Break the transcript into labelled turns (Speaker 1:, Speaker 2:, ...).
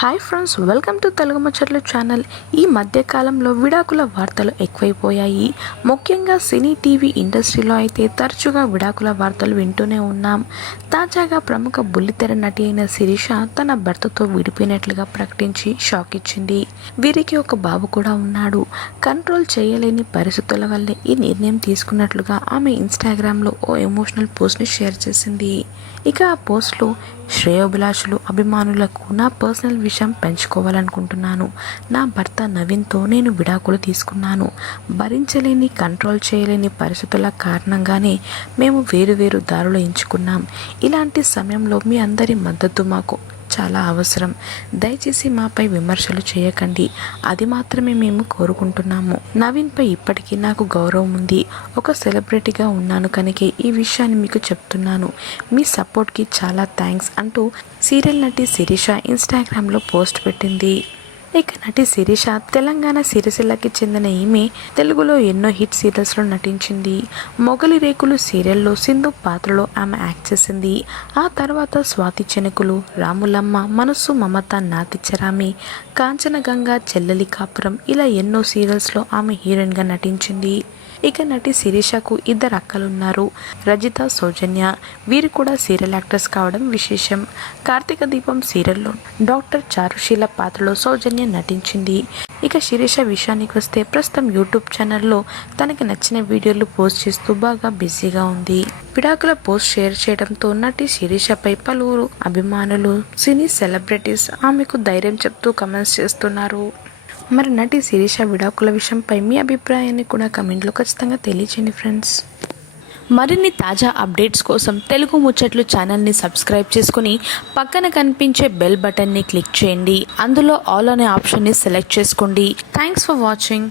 Speaker 1: Hi friends welcome to Telugu Muchchatlu channel ఈ మధ్యకాలంలో విడాకుల వార్తలు ఎక్కువైపోయాయి. ముఖ్యంగా సినీ టీవీ ఇండస్ట్రీలో అయితే తరచుగా విడాకుల వార్తలు వింటూనే ఉన్నాం. తాజాగా ప్రముఖ బుల్లితెర నటి అయిన శిరీష తన భర్తతో విడిపోయినట్లుగా ప్రకటించి షాక్ ఇచ్చింది. వీరికి ఒక బాబు కూడా ఉన్నాడు. కంట్రోల్ చేయలేని పరిస్థితుల వల్లే ఈ నిర్ణయం తీసుకున్నట్లుగా ఆమె ఇన్స్టాగ్రామ్లో ఓ ఎమోషనల్ పోస్ట్ని షేర్ చేసింది. ఇక ఆ పోస్ట్లో శ్రేయోభిలాషులు అభిమానులకు నా పర్సనల్ విషయం పెంచుకోవాలనుకుంటున్నాను. నా భర్త నవీన్తో నేను విడాకులు తీసుకున్నాను. భరించలేని కంట్రోల్ చేయలేని పరిస్థితుల కారణంగానే మేము వేరు వేరు దారులు ఎంచుకున్నాం. ఇలాంటి సమయంలో మీ అందరి మద్దతు మాకు. చాలా అవసరం. దయచేసి మాపై విమర్శలు చేయకండి. అది మాత్రమే మేము కోరుకుంటున్నాము. నవీన్పై ఇప్పటికీ నాకు గౌరవం ఉంది. ఒక సెలబ్రిటీగా ఉన్నాను కనుక ఈ విషయాన్ని మీకు చెప్తున్నాను. మీ సపోర్ట్కి చాలా థ్యాంక్స్ అంటూ సీరియల్ నటి శిరీష ఇన్స్టాగ్రామ్లో పోస్ట్ పెట్టింది. ఇక నటి శిరీష తెలంగాణ సిరిసిల్లకి చెందిన ఈమె తెలుగులో ఎన్నో హిట్ సీరియల్స్లో నటించింది. మొగలి రేకులు సీరియల్లో సింధు పాత్రలో ఆమె యాక్ట్ చేసింది. ఆ తర్వాత స్వాతి చెనుకులు రాములమ్మ మనస్సు మమత నాతిచ్చరామి కాంచనగంగా చెల్లెలి కాపురం ఇలా ఎన్నో సీరియల్స్లో ఆమె హీరోయిన్గా నటించింది. ఇక నటి శిరీషకు ఇద్దరు అక్కలున్నారు. రజిత సౌజన్య వీరు కూడా సీరియల్ యాక్టర్స్ కావడం విశేషం. కార్తీక దీపం సీరియల్లో డాక్టర్ చారుశీల పాత్రలో సౌజన్య నటించింది. ఇక శిరీష విషయానికి వస్తే ప్రస్తుతం యూట్యూబ్ ఛానల్లో తనకి నచ్చిన వీడియోలు పోస్ట్ చేస్తూ బాగా బిజీగా ఉంది. విడాకుల పోస్ట్ షేర్ చేయడంతో నటి శిరీషపై పలువురు అభిమానులు సినీ సెలబ్రిటీస్ ఆమెకు ధైర్యం చెప్తూ కమెంట్స్ చేస్తున్నారు. మరి నటి శిరీష విడాకుల విషయంపై మీ అభిప్రాయాన్ని కూడా కమెంట్లో ఖచ్చితంగా తెలియచేయండి ఫ్రెండ్స్ మరిన్ని తాజా అప్డేట్స్ కోసం తెలుగు ముచ్చట్లు ఛానల్ని సబ్స్క్రైబ్ చేసుకుని పక్కన కనిపించే బెల్ బటన్ని క్లిక్ చేయండి. అందులో ఆల్ అనే ఆప్షన్ని సెలెక్ట్ చేసుకోండి. Thanks for watching